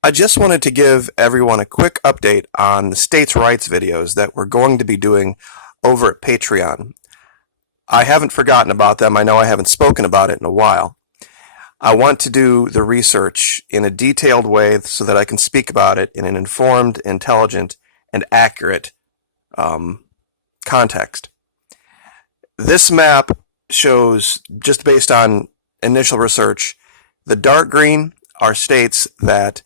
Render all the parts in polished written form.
I just wanted to give everyone a quick update on the states' rights videos that we're going to be doing over at Patreon. I haven't forgotten about them. I know I haven't spoken about it in a while. I want to do the research in a detailed way so that I can speak about it in an informed, intelligent, and accurate context. This map shows, just based on initial research, the dark green are states that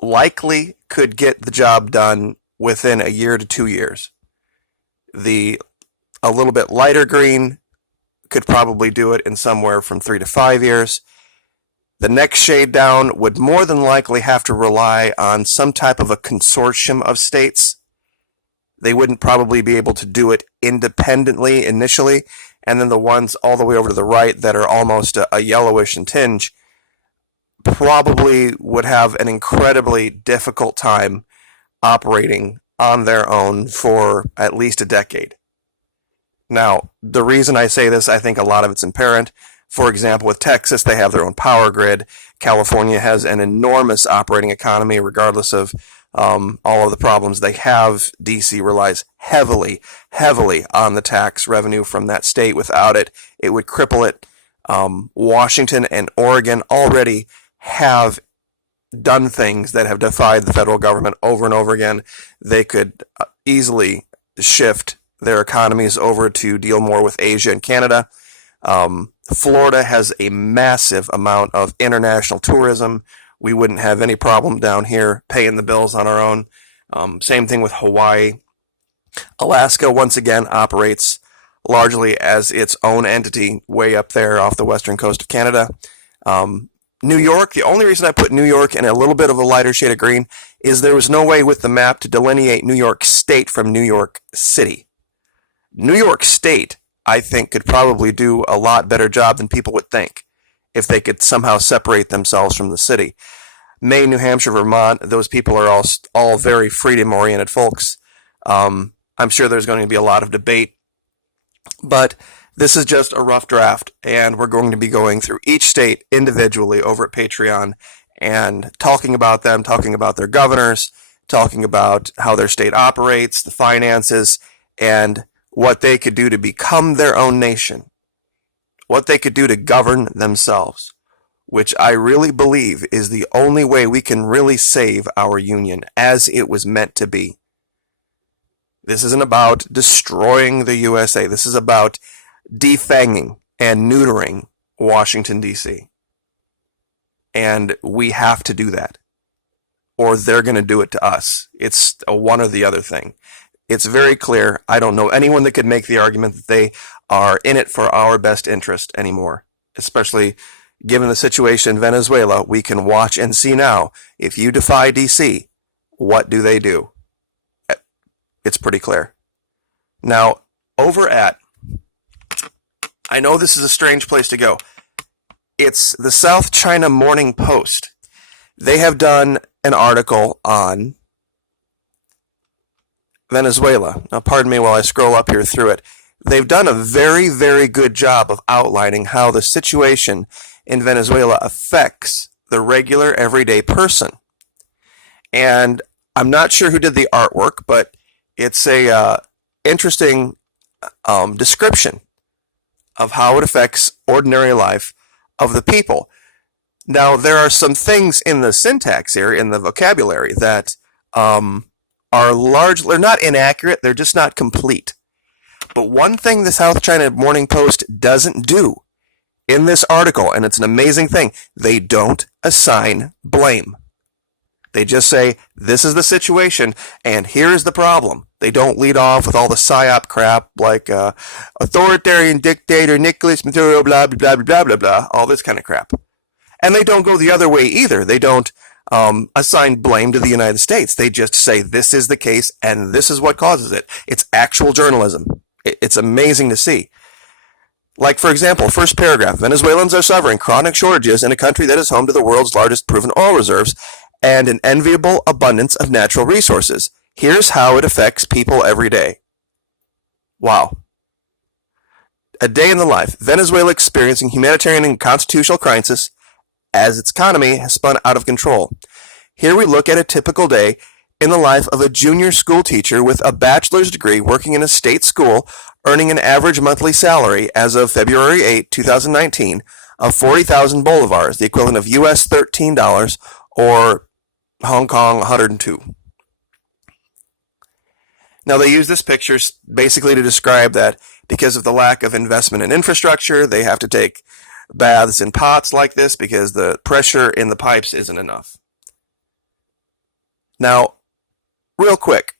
likely could get the job done within a year to 2 years. The a little bit lighter green could probably do it in somewhere from 3 to 5 years. The next shade down would more than likely have to rely on some type of a consortium of states. They wouldn't probably be able to do it independently initially, and then the ones all the way over to the right that are almost a yellowish in tinge probably would have an incredibly difficult time operating on their own for at least a decade. Now, the reason I say this, I think a lot of it's apparent. For example, with Texas, they have their own power grid. California has an enormous operating economy, regardless of all of the problems they have. DC relies heavily, heavily on the tax revenue from that state. Without it, it would cripple it. Washington and Oregon already have done things that have defied the federal government over and over again. They could easily shift their economies over to deal more with Asia and Canada. Florida has a massive amount of international tourism. We wouldn't have any problem down here paying the bills on our own. Same thing with Hawaii. Alaska, once again, operates largely as its own entity way up there off the western coast of Canada. New York, the only reason I put New York in a little bit of a lighter shade of green is there was no way with the map to delineate New York State from New York City. New York State, I think, could probably do a lot better job than people would think if they could somehow separate themselves from the city. Maine, New Hampshire, Vermont, those people are all very freedom-oriented folks. I'm sure there's going to be a lot of debate, but this is just a rough draft, and we're going to be going through each state individually over at Patreon and talking about them, talking about their governors, talking about how their state operates, the finances, and what they could do to become their own nation, what they could do to govern themselves, which I really believe is the only way we can really save our union as it was meant to be. This isn't about destroying the USA. This is about defanging and neutering Washington, D.C. And we have to do that, or they're going to do it to us. It's a one or the other thing. It's very clear. I don't know anyone that could make the argument that they are in it for our best interest anymore, especially given the situation in Venezuela. We can watch and see now. If you defy D.C., what do they do? It's pretty clear. Now, over at, I know this is a strange place to go. It's the South China Morning Post. They have done an article on Venezuela. Now, pardon me while I scroll up here through it. They've done a very, very good job of outlining how the situation in Venezuela affects the regular, everyday person. And I'm not sure who did the artwork, but it's a interesting description of how it affects ordinary life of the people. Now, there are some things in the syntax here, in the vocabulary, that are largely, they're not inaccurate, they're just not complete. But one thing the South China Morning Post doesn't do in this article, and it's an amazing thing, they don't assign blame. They just say, this is the situation, and here's the problem. They don't lead off with all the psyop crap like authoritarian dictator Nicolas Maduro, blah, blah, blah, blah, blah, blah, all this kind of crap. And they don't go the other way either. They don't assign blame to the United States. They just say, this is the case, and this is what causes it. It's actual journalism. It's amazing to see. Like, for example, first paragraph, Venezuelans are suffering chronic shortages in a country that is home to the world's largest proven oil reserves and an enviable abundance of natural resources. Here's how it affects people every day. Wow. A day in the life. Venezuela experiencing humanitarian and constitutional crisis as its economy has spun out of control. Here we look at a typical day in the life of a junior school teacher with a bachelor's degree working in a state school, earning an average monthly salary as of February 8, 2019 of 40,000 bolivars, the equivalent of US $13 or Hong Kong 102. Now, they use this picture basically to describe that because of the lack of investment in infrastructure, they have to take baths in pots like this because the pressure in the pipes isn't enough. Now, real quick,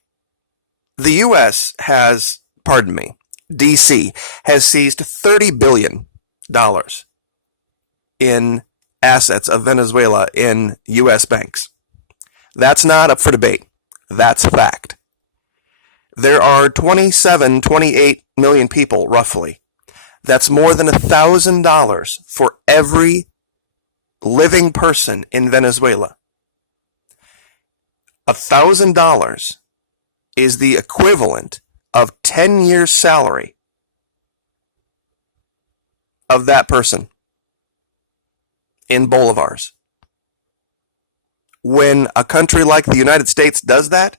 the U.S. has, D.C. has seized $30 billion in assets of Venezuela in U.S. banks. That's not up for debate. That's fact. There are 28 million people, roughly. That's more than $1,000 for every living person in Venezuela. $1,000 is the equivalent of 10 years' salary of that person in bolivars. When a country like the United States does that,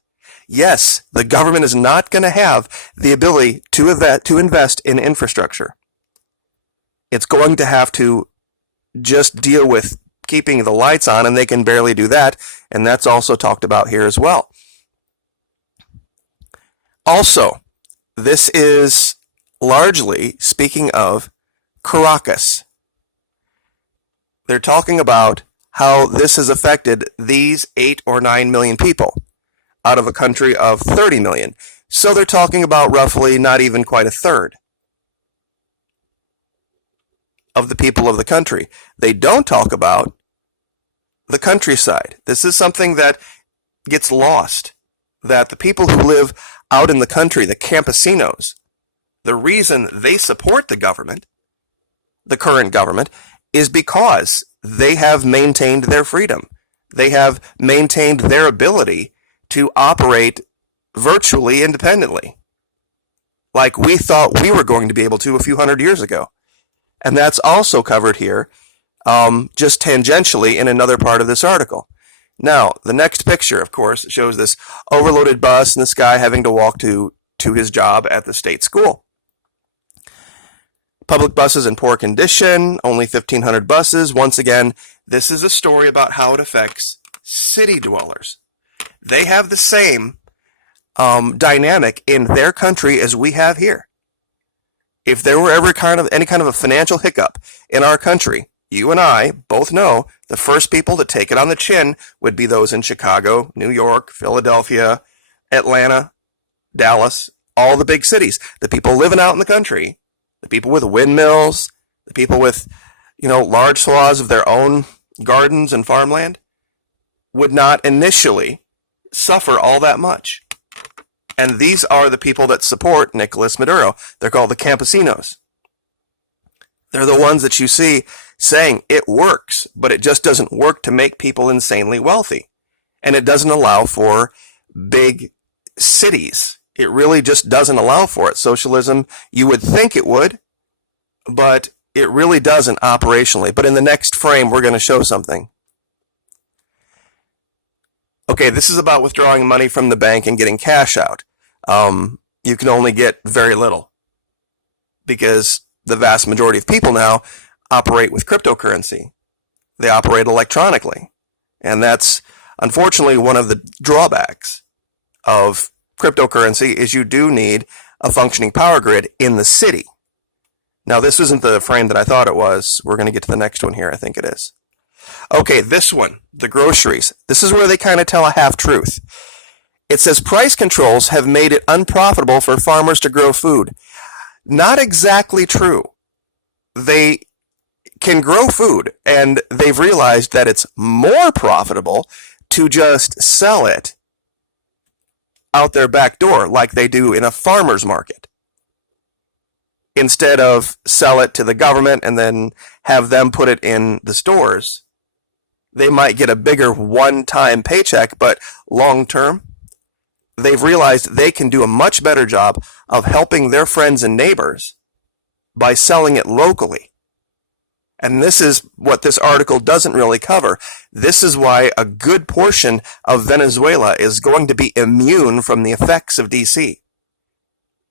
yes, the government is not going to have the ability to invest in infrastructure. It's going to have to just deal with keeping the lights on, and they can barely do that, and that's also talked about here as well. Also, this is largely speaking of Caracas. They're talking about how this has affected these 8 or 9 million people out of a country of 30 million. So they're talking about roughly not even quite a third of the people of the country. They don't talk about the countryside. This is something that gets lost, that the people who live out in the country, the campesinos, the reason they support the government, the current government, is because they have maintained their freedom. They have maintained their ability to operate virtually independently, like we thought we were going to be able to a few hundred years ago. And that's also covered here, just tangentially in another part of this article. Now, the next picture, of course, shows this overloaded bus and this guy having to walk to his job at the state school. Public buses in poor condition, only 1,500 buses. Once again, this is a story about how it affects city dwellers. They have the same dynamic in their country as we have here. If there were ever any kind of a financial hiccup in our country, you and I both know the first people to take it on the chin would be those in Chicago, New York, Philadelphia, Atlanta, Dallas, all the big cities. The people living out in the country, the people with windmills, the people with, large swaths of their own gardens and farmland would not initially suffer all that much. And these are the people that support Nicolas Maduro. They're called the campesinos. They're the ones that you see saying it works, but it just doesn't work to make people insanely wealthy. And it doesn't allow for big cities. It really just doesn't allow for it. Socialism, you would think it would, but it really doesn't operationally. But in the next frame, we're going to show something. Okay, this is about withdrawing money from the bank and getting cash out. You can only get very little because the vast majority of people now operate with cryptocurrency. They operate electronically. And that's unfortunately one of the drawbacks of cryptocurrency is you do need a functioning power grid in the city. Now, this isn't the frame that I thought it was. We're going to get to the next one here. I think it is. Okay, this one, the groceries. This is where they kind of tell a half-truth. It says price controls have made it unprofitable for farmers to grow food. Not exactly true. They can grow food, and they've realized that it's more profitable to just sell it out their back door like they do in a farmer's market, instead of sell it to the government and then have them put it in the stores. They might get a bigger one-time paycheck, but long-term, they've realized they can do a much better job of helping their friends and neighbors by selling it locally. And this is what this article doesn't really cover. This is why a good portion of Venezuela is going to be immune from the effects of DC.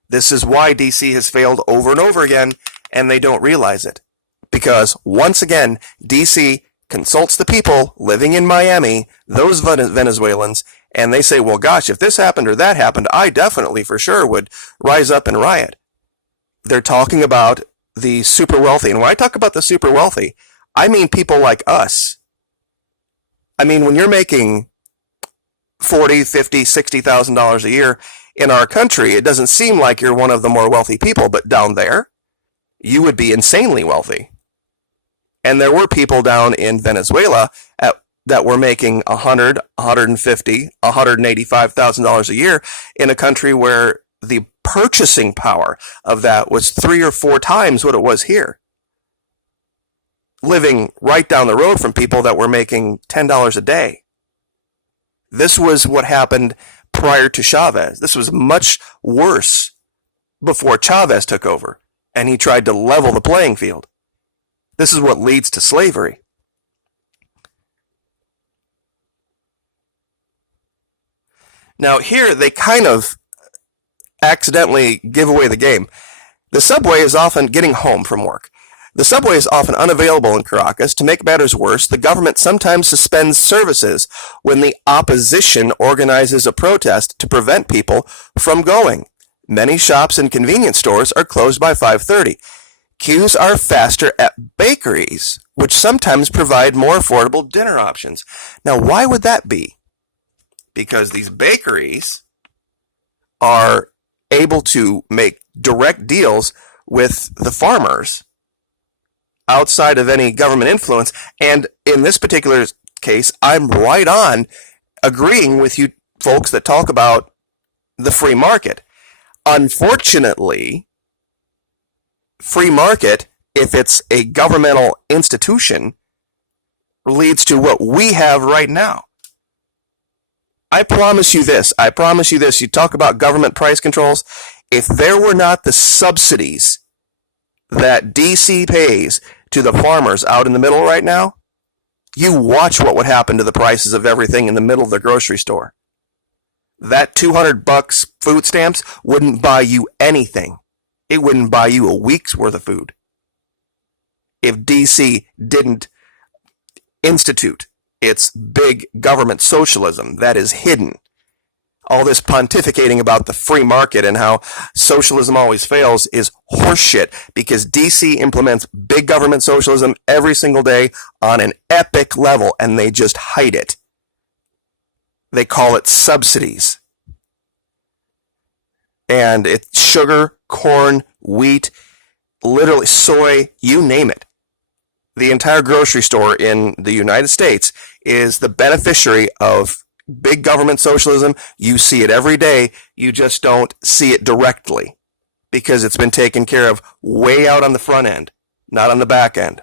This is why DC has failed over and over again, and they don't realize it. Because, once again, DC consults the people living in Miami, those Venezuelans, and they say, well, gosh, if this happened or that happened, I definitely for sure would rise up and riot. They're talking about the super wealthy. And when I talk about the super wealthy, I mean people like us. I mean, when you're making $40,000, $50,000, $60,000 a year in our country, it doesn't seem like you're one of the more wealthy people, but down there, you would be insanely wealthy. And there were people down in Venezuela that were making $100,000, $150,000, $185,000 a year in a country where the purchasing power of that was 3 or 4 times what it was here. Living right down the road from people that were making $10 a day. This was what happened prior to Chavez. This was much worse before Chavez took over and he tried to level the playing field. This is what leads to slavery. Now here they kind of accidentally give away the game. The subway is often getting home from work. The subway is often unavailable in Caracas. To make matters worse, the government sometimes suspends services when the opposition organizes a protest to prevent people from going. Many shops and convenience stores are closed by 5:30. Queues are faster at bakeries, which sometimes provide more affordable dinner options. Now, why would that be? Because these bakeries are able to make direct deals with the farmers outside of any government influence. And in this particular case, I'm right on agreeing with you folks that talk about the free market. Unfortunately, free market, if it's a governmental institution, leads to what we have right now. I promise you this. You talk about government price controls. If there were not the subsidies that DC pays to the farmers out in the middle right now, you watch what would happen to the prices of everything in the middle of the grocery store. That $200 food stamps wouldn't buy you anything. It wouldn't buy you a week's worth of food. If DC didn't institute its big government socialism that is hidden. All this pontificating about the free market and how socialism always fails is horseshit, because DC implements big government socialism every single day on an epic level, and they just hide it. They call it subsidies. And it's sugar, corn, wheat, literally soy, you name it. The entire grocery store in the United States is the beneficiary of big government socialism. You see it every day. You just don't see it directly because it's been taken care of way out on the front end, not on the back end.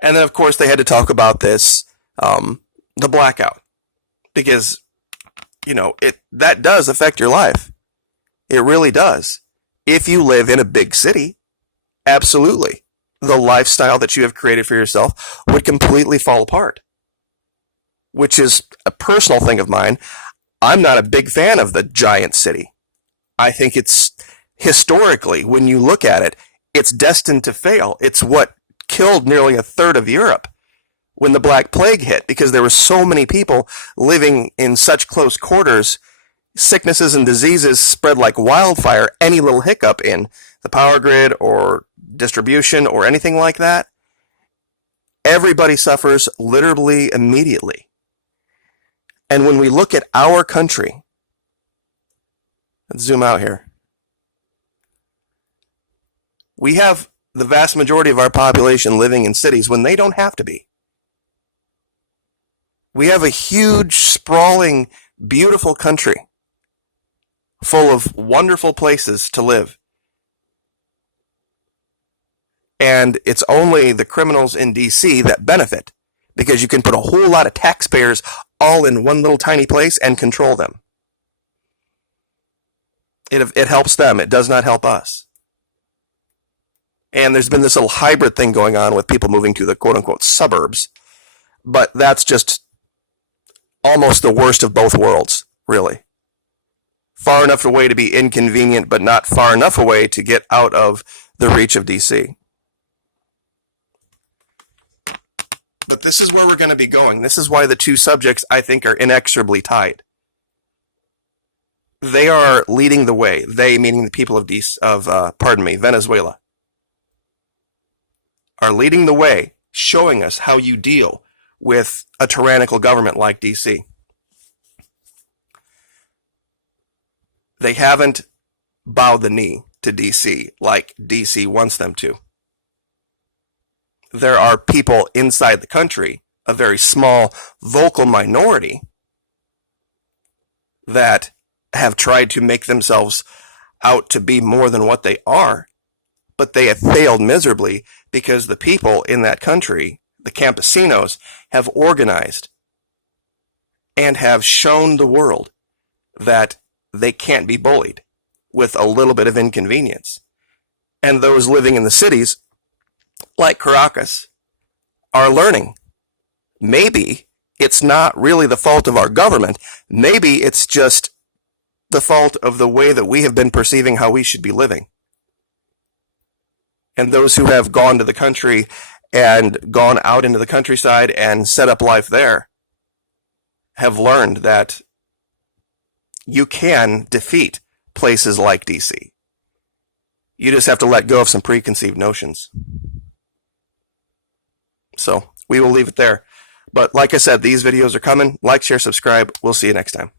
And then, of course, they had to talk about this, the blackout, because, that does affect your life. It really does. If you live in a big city, absolutely. The lifestyle that you have created for yourself would completely fall apart, which is a personal thing of mine. I'm not a big fan of the giant city. I think it's historically, when you look at it, it's destined to fail. It's what killed nearly a third of Europe when the Black Plague hit, because there were so many people living in such close quarters. Sicknesses and diseases spread like wildfire. Any little hiccup in the power grid or distribution or anything like that, everybody suffers literally immediately. And when we look at our country, let's zoom out here. We have the vast majority of our population living in cities when they don't have to be. We have a huge, sprawling, beautiful country full of wonderful places to live. And it's only the criminals in DC that benefit, because you can put a whole lot of taxpayers all in one little tiny place and control them. It helps them. It does not help us. And there's been this little hybrid thing going on with people moving to the quote-unquote suburbs. But that's just almost the worst of both worlds, really. Far enough away to be inconvenient, but not far enough away to get out of the reach of DC. But this is where we're going to be going. This is why the two subjects, I think, are inexorably tied. They are leading the way. They, meaning the people of Venezuela, are leading the way, showing us how you deal with a tyrannical government like DC. They haven't bowed the knee to DC like DC wants them to. There are people inside the country, a very small, vocal minority, that have tried to make themselves out to be more than what they are, but they have failed miserably because the people in that country, the campesinos, have organized and have shown the world that they can't be bullied with a little bit of inconvenience. And those living in the cities, like Caracas, are learning. Maybe it's not really the fault of our government. Maybe it's just the fault of the way that we have been perceiving how we should be living. And those who have gone to the country and gone out into the countryside and set up life there have learned that you can defeat places like DC. You just have to let go of some preconceived notions. So we will leave it there. But like I said, these videos are coming. Like, share, subscribe. We'll see you next time.